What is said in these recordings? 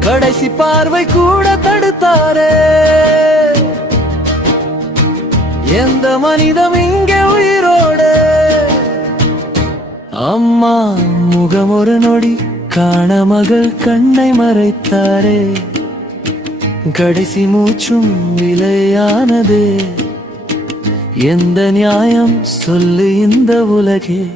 கடைசி பார்வை கூட தடுத்தாரே. எந்த மனிதம் இங்கே உயிரோடு? அம்மா முகம் ஒரு நொடி காண மகள் கண்ணை மறைத்தாரே. கடைசி மூச்சும் விலையானதே எந்த நியாயம் சொல்லு இந்த உலகே.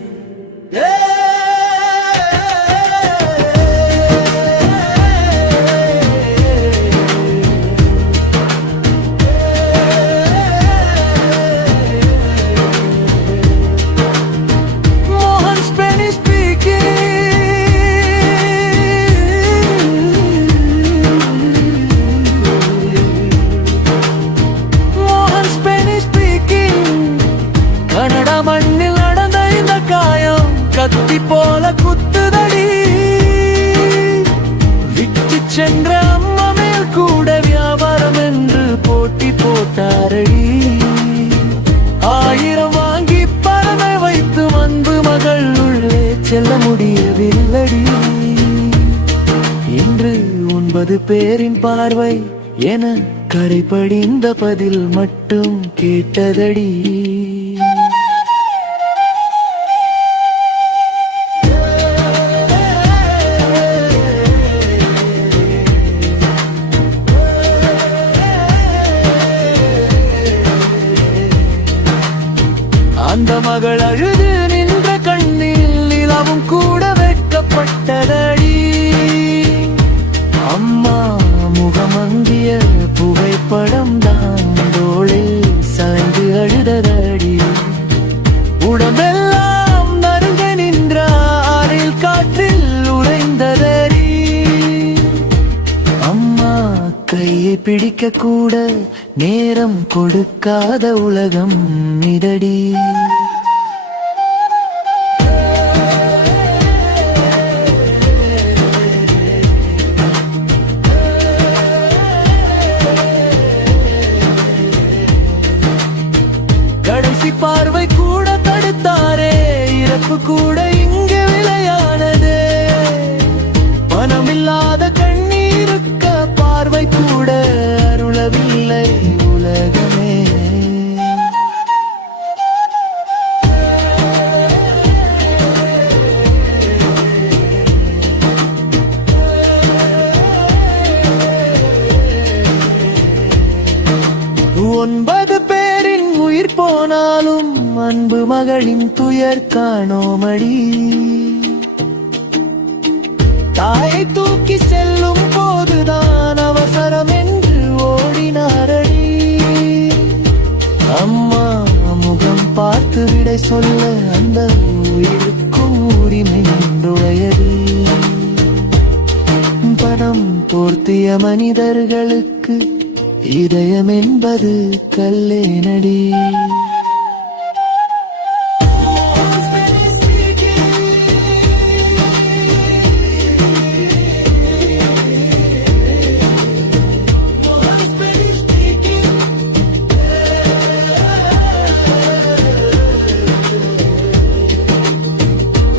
என்ற அம்மா மேல் கூட வியாபாரம் என்று போட்டி போட்டாரடி. ஆயிரம் வாங்கி பறவை வைத்து அன்பு மகள் உள்ளே செல்ல முடியவில்லடி. இன்று ஒன்பது பேரின் பார்வை என கரைபடிந்த பதில் மட்டும் கேட்டதடி. அந்த மகள் அழுது நின்ற கண்ணில் நிலவும் கூட வெட்கப்பட்டதடி. அம்மா முகமங்கிய புகைப்படம் தான் தோளில் பிடிக்க கூட நேரம் கொடுக்காத உலகம் இதடி கடைசி பார்வை கூட தடுத்தாரே இறப்பு கூட ஒன்பது பேரின் உயிர் போனாலும் அன்பு மகளின் துயர் காணோமடி. தாயை தூக்கி செல்லும் போதுதான் அவசரம் என்று ஓடினாரடி. அம்மா முகம் பார்த்து விடை சொல்ல அந்த உயிருக்கும் உரிமை உண்டுடையடி பணம் போர்த்திய மனிதர்களுக்கு இதயம் என்பது கல்லேனடி.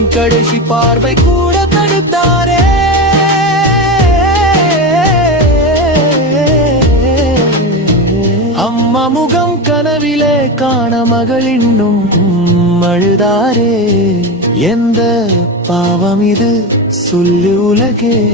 கடைசி பார்வை காண மகள் இன்னும் அழுதாரே. எந்த பாவம் இது? சொல்லு உலகே.